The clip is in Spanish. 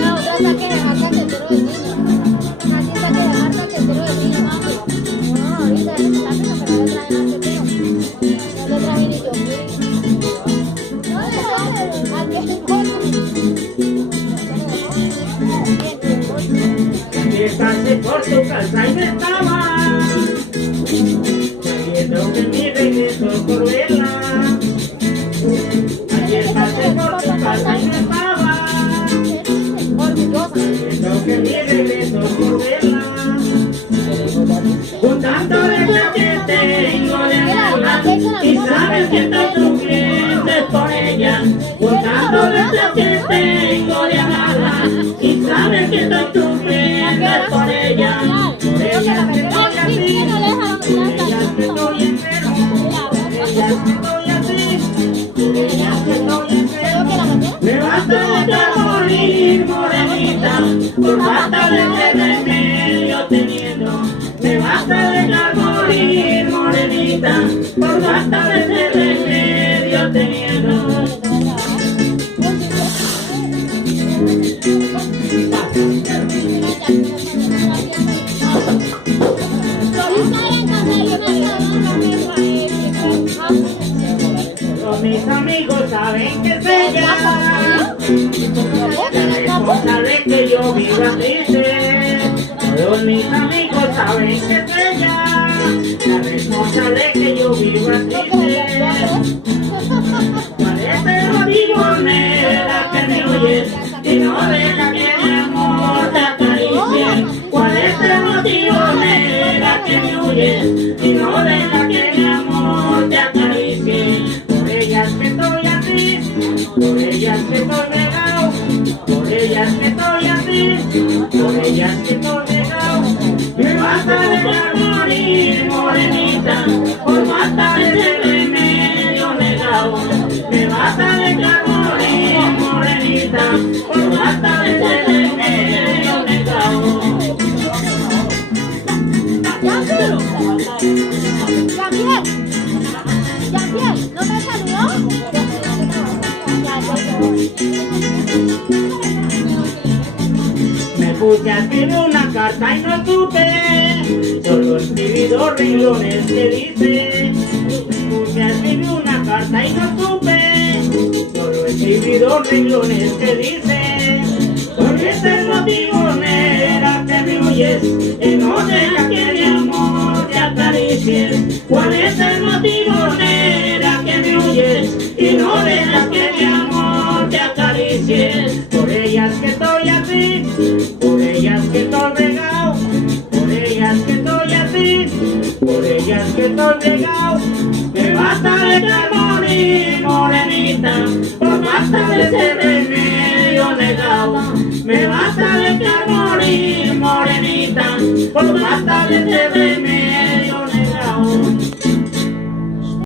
La otra está que acá te enteró del niño. Así está que Marta te enteró del niño, mami. No, ahorita es la pena, pero yo traje más que tú. No le traje ni yo. Y pasé por tu casa y me estaba sabiendo que mi regreso por verla. Ayer pasé por tu casa y me estaba sabiendo que mi regreso por verla. Con tanto deseo que tengo de verla y sabes que estoy sufriendo por ella. Con tanto deseo que tengo de amarla y sabes que estoy sufriendo por ella. Por ella que estoy así, por ella que estoy enfermo, por ella que estoy así, por ella que estoy enfermo. Me basta de morir, morenita, por falta de remedio teniendo. Me basta dejar morir, morenita, por falta de remedio teniendo. Todos mis amigos saben que es ella, la responsable que yo viva triste. Todos mis amigos saben que es ella, la responsable que yo viva triste. ¿Cuál es el motivo, nena, que me oyes y no deja que mi amor te acaricie? ¿Cuál es el motivo, nena, que me oyes y no deja que mi amor te acaricie? Por ellas que estoy así, por ellas que estoy negado, por ellas que estoy así, por ellas que estoy negado. Me vas a dejar morir, morenita, por falta de ese remedio negado. Me vas a dejar morir, morenita, por falta de ese remedio negado. Jean-Pierre, ¿no me saludó? Me puse a escribir una carta y no supe, solo escribí 2 renglones que dice. Me puse a escribir una carta y no supe, solo escribí 2 renglones que dice. ¿Cuál es el motivo, nena, que me huyes y no deja que mi amor te acaricie? ¿Cuál es el motivo, nena, que me huyes y no dejas que mi amor te acaricie? Por ellas que estoy así, por ellas que estoy regado, por ellas que estoy así, por ellas que estoy regado. Me basta dejar morir, morenita, por falta de ese remedio negado. Me basta dejar morir, morenita, por falta de ese remedio.